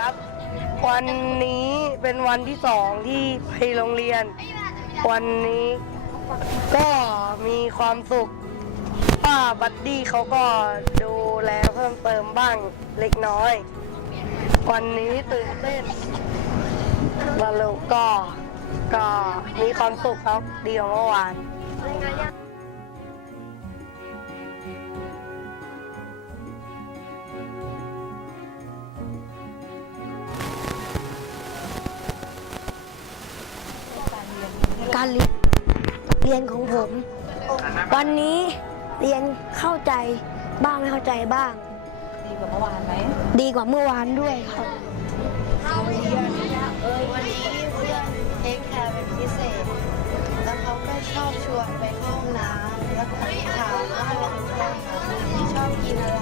ครับ วันนี้เป็นวันที่2ที่ไปโรงเรียน วันนี้ก็มีความสุขป้าบัดดี้เขาก็ดูแลเพิ่มเติมบ้างเล็กน้อย วันนี้ตื่นเต้นมาลูกก็มีความสุขครับดีกว่าเมื่อวานการเรียนของผม วันนี้เรียนเข้าใจบ้างไม่เข้าใจบ้าง ดีกว่าเมื่อวานไหม ดีกว่าเมื่อวานด้วยครับ วันนี้เพื่อนเทคแคร์เป็นพิเศษ แล้วเขาก็ชอบชวนไปเข้าห้องน้ำแล้วถามว่าเราชอบกินอะไร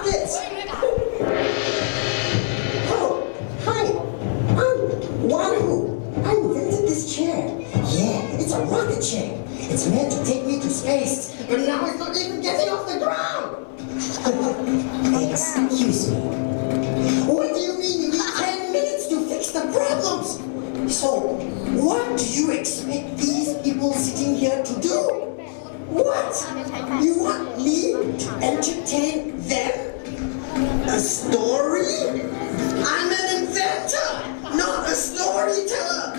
rockets. Oh, hi. I'm Wanu. I invented this chair. Yeah, it's a rocket chair. It's meant to take me to space, but now it's not even getting off the ground. Excuse me. What do you mean you need 10 minutes to fix the problems? So, what do you expect these people sitting here to do? What? You want me to entertain them? A story? I'm an inventor, not a storyteller.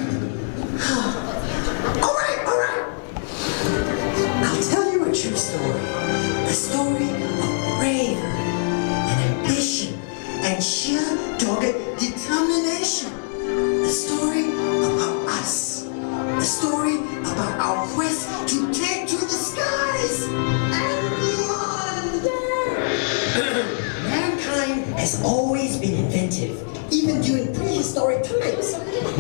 All right. I'll tell you a true story. A story of bravery and ambition and sheer dogged determination. A story about us. A story about our quest to take to the skies and beyond. Mankind has always been inventive, even during prehistoric times.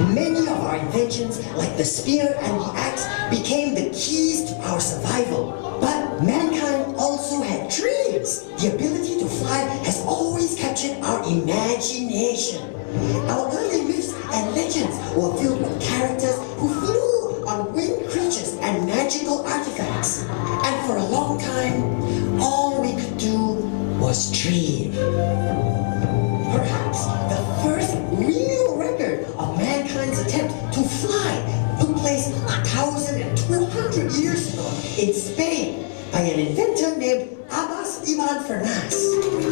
Many of our inventions, like the spear and the axe, became the keys to our survival. But mankind also had dreams. The ability to fly has always captured our imagination. Our early myths and legends were filled with characters who flew on winged creatures and magical artifacts. And for a long time, all we could do was dream. Perhaps the first real record of mankind's attempt to fly took place 1,200 years ago in Spain by an inventor named Abbas Ibn Firnas.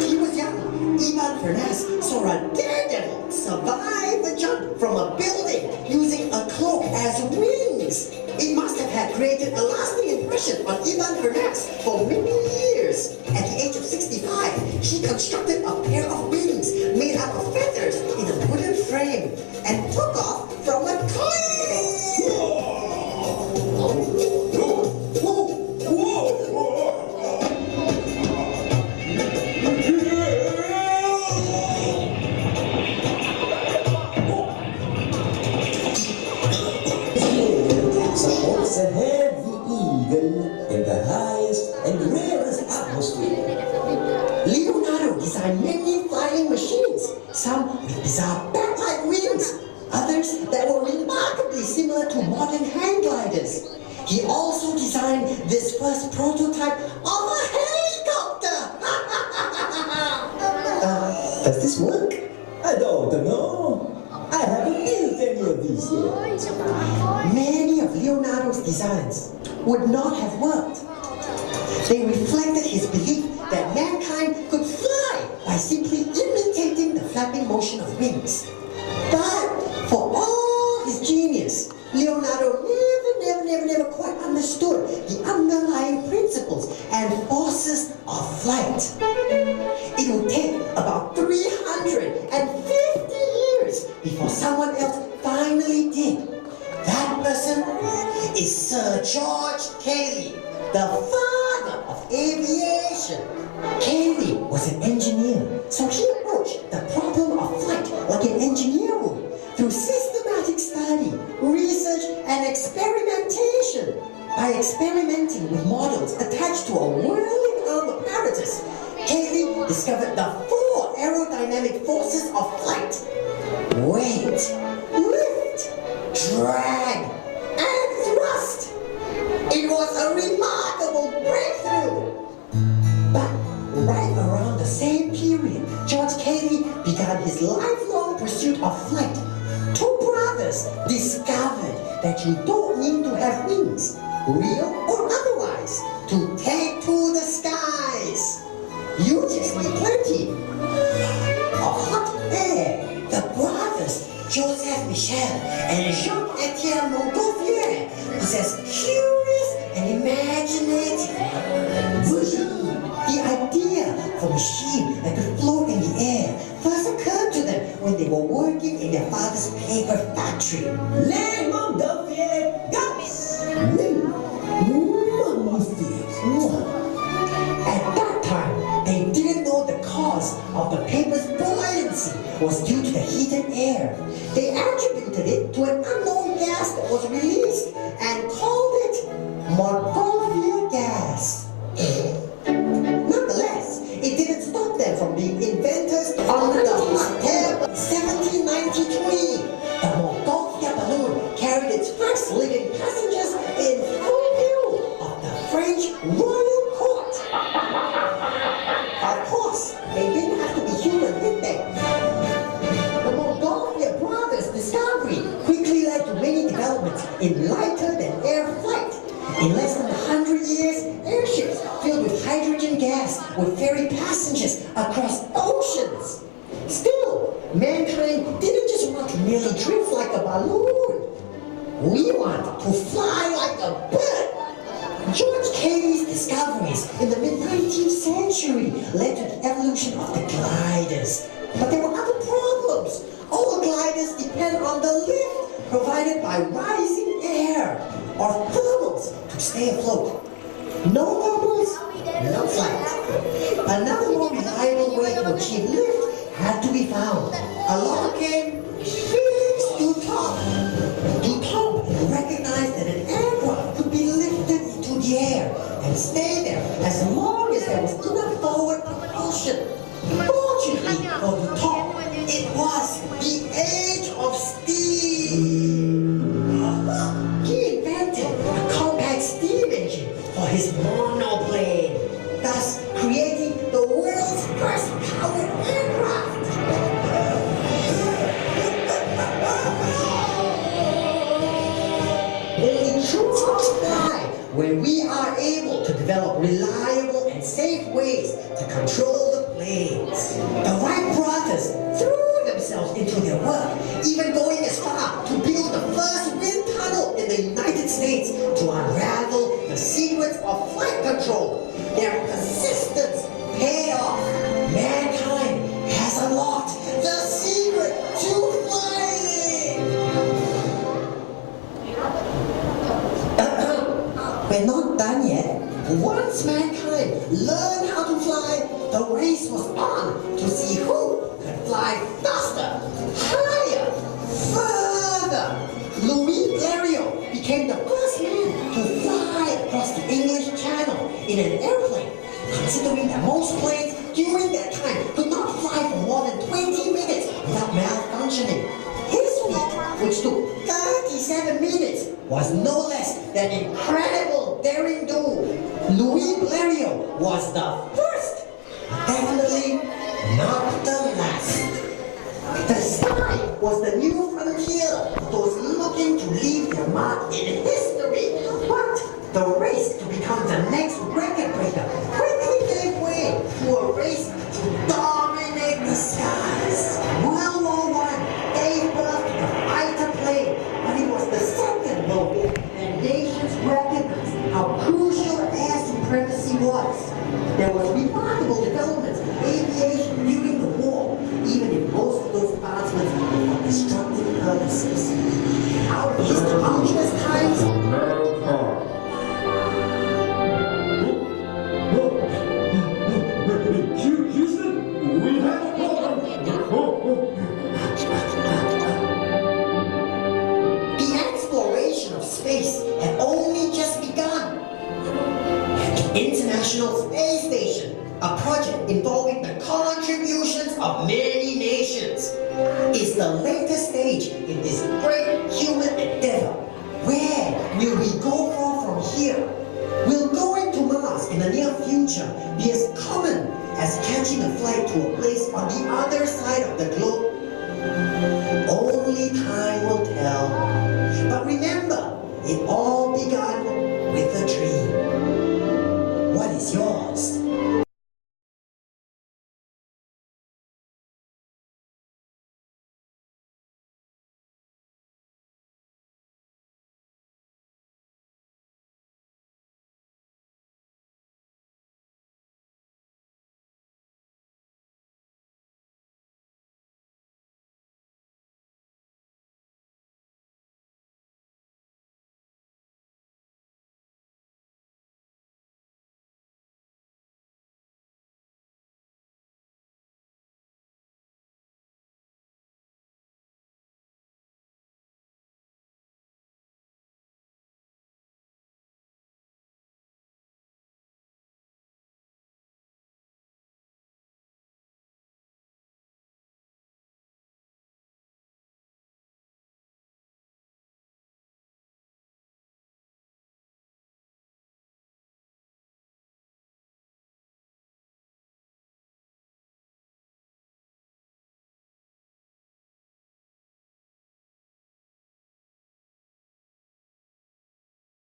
He was young. Ibn Firnas saw a daredevil survive a jump from a building using a cloak as wings. It must have had created a lasting impression on Ibn Firnas for many years. At the age of 65, he constructed a pair of wings made out of feathers in a wooden frame and took off from a cliff. Supports a heavy eagle in the highest and rarest atmosphere. Leonardo designed many flying machines, some with bizarre bat-like wings, others that were remarkably similar to modern hang gliders. He also designed this first prototype of a helicopter. Does this work? I don't know. I haven't built any of these yet. Many of Leonardo's designs would not have worked. They reflected his belief that mankind could fly by simply imitating the flapping motion of wings. But for all his genius, Leonardo never quite understood the underlying principles and forces of flight. It would take about 350 years before someone else finally did. That person is Sir George Cayley, the father of aviation. Cayley was an engineer, so he approached the problem of flight like an engineer would, through systematic study, research, and experimentation. By experimenting with models attached to a whirling arm apparatus, Cayley discovered the 4 aerodynamic forces of flight: weight, lift, drag, and thrust. It was a remarkable breakthrough. But right around the same period, George Cayley began his lifelong pursuit of flight. 2 brothers discovered that you don't need to have wings, real or otherwise, to take to the skies. You just need plenty of hot air. The brothers, Joseph Michel and Jean-Etienne Montgolfier, possessed curious and imaginative vision. The idea of a machine that could float in the air first occurred to them when they were working in their father's paper factory. Les Montgolfier guts! Magnifique! At that time, they didn't know the cause of the paper's buoyancy was due to the heated air. They attributed it to an unknown gas that was released and called it Montgolfier gas. Nonetheless, it didn't stop them from balloon. We want to fly like a bird. George Cayley's discoveries in the mid-19th century led to the evolution of the gliders. But there were other problems. All gliders depend on the lift provided by rising air or thermals to stay afloat. No thermals, no flight. Another more reliable way to achieve lift had to be found. Along came Felix Duthop. Duthop recognized that an aircraft could be lifted into the air and stay there as long as there was enough forward propulsion. Fortunately for Duthop, it was the age of steam. He invented a compact steam engine for his monoplane, thus creating the world's first powered aircraft. Only true die when we are able to develop reliable and safe ways to control the planes. The Wright brothers threw themselves into their work, even going as far to build the first wind tunnel in the United States to unravel the secrets of flight control. Their persistence paid off. Mankind has unlocked the secret to flying. We're not done yet. Once mankind learned how to fly, the race was on to see who could fly faster, higher, further. Louis Blériot became the first man to fly across the English Channel in an airplane, considering that most planes during that time could not fly for more than 20 minutes without malfunctioning. His feat, which took 37 minutes, was no less than incredible daring do. Louis Blériot was the first, definitely not the last. The sky was the new frontier for those looking to leave their mark in history. But the race to become the next record breaker quickly gave way to a race to dominate the skies. World War I gave birth to the fighter plane, but it was the Second World War that nations recognized how crucial air supremacy was. There was remarkable developments in aviation during the war, even if most of those advancements were for destructive purposes. Out of his tumultuous times, Houston, we have a problem. the exploration of space had only just begun. The International Space Station, a project involving the contributions of many nations, is the latest stage in this great human endeavor. Where will we go from here? Will going to Mars in the near future be as common as catching a flight to a place on the other side of the globe?